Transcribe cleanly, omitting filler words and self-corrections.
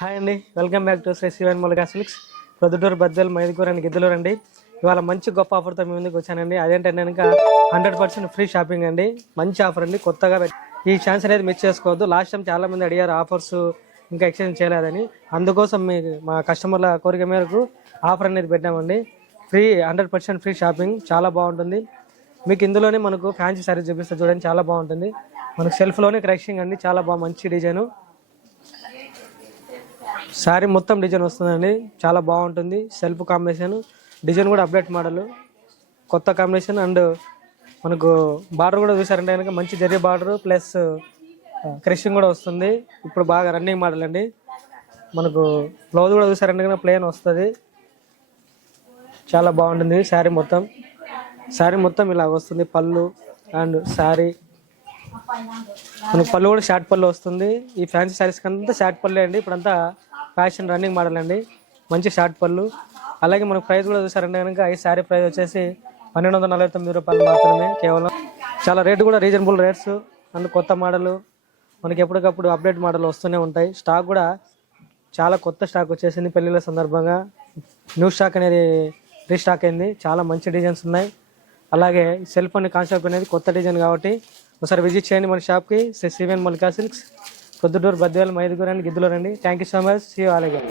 Hi అండి, welcome back to Shri Sivan Mulaga silks. Proddatur Badvel Mydukur and Giddalur అండి. ఇవాళ మంచి గొప్ప ఆఫర్తో మీ ముందుకు వచ్చానండి. అదేంటంటే కనుక 100% ఫ్రీ షాపింగ్ అండి. మంచి ఆఫర్ అండి, కొత్తగా ఈ ఛాన్స్ అనేది మిస్ చేసుకోవద్దు. లాస్ట్ టైం చాలా మంది అడిగారు ఆఫర్స్ ఇంకా ఎక్స్చేంజ్ చేయలేదని. అందుకోసం మా కస్టమర్ల కోరిక మేరకు ఆఫర్ అనేది పెట్టామండి. 100% ఫ్రీ షాపింగ్ చాలా బాగుంటుంది. మీకు ఇందులోనే మనకు ఫ్యాన్సీ సారీస్ చూపిస్తే చూడండి, చాలా బాగుంటుంది. మనకు సెల్ఫ్లోనే క్రషింగ్ అండి, చాలా మంచి డిజైను. శారీ మొత్తం డిజైన్ వస్తుందండి, చాలా బాగుంటుంది. సెల్ఫ్ కాంబినేషన్, డిజైన్ కూడా అప్డేట్ మోడల్, కొత్త కాంబినేషన్. అండ్ మనకు బార్డర్ కూడా చూసారంటే కనుక మంచి జరీ బార్డర్ ప్లస్ క్రషింగ్ కూడా వస్తుంది. ఇప్పుడు బాగా రన్నింగ్ మోడల్ అండి. మనకు బ్లౌజ్ కూడా చూసారంటే కనుక ప్లెయిన్ వస్తుంది, చాలా బాగుంటుంది. శారీ మొత్తం ఇలా వస్తుంది. పళ్ళు అండ్ శారీ మనకు పళ్ళు కూడా షార్ట్ పళ్ళు వస్తుంది. ఈ ఫ్యాన్సీ శారీస్ కంతా షార్ట్ పళ్ళే అండి. ఇప్పుడంతా ఫ్యాషన్ రన్నింగ్ మోడల్ అండి, మంచి షార్ట్ పళ్ళు. అలాగే మనకు ప్రైస్ కూడా చూసారంటే కనుక ఈ శారీ ప్రైస్ వచ్చేసి 1249 రూపాయలు మాత్రమే కేవలం. చాలా రేటు కూడా రీజనబుల్ రేట్స్. అండ్ కొత్త మోడల్ మనకి ఎప్పటికప్పుడు అప్డేట్ మోడల్ వస్తూనే ఉంటాయి. స్టాక్ కూడా చాలా కొత్త స్టాక్ వచ్చేసింది. పెళ్ళిళ్ళ సందర్భంగా న్యూ స్టాక్ అనేది రీస్టాక్ అయింది. చాలా మంచి డిజైన్స్ ఉన్నాయి. అలాగే సెల్ఫ్ అనే కాన్సెప్ట్ అనేది కొత్త డిజైన్ కాబట్టి ఒకసారి విజిట్ చేయండి మన షాప్కి. శ్రీ శివన్ ములగా సిల్క్స్, ప్రొద్దుటూరు బద్దెలు మైదుకూరు అండ్ గిద్దలూరు అండి. Thank you so much. See you all again.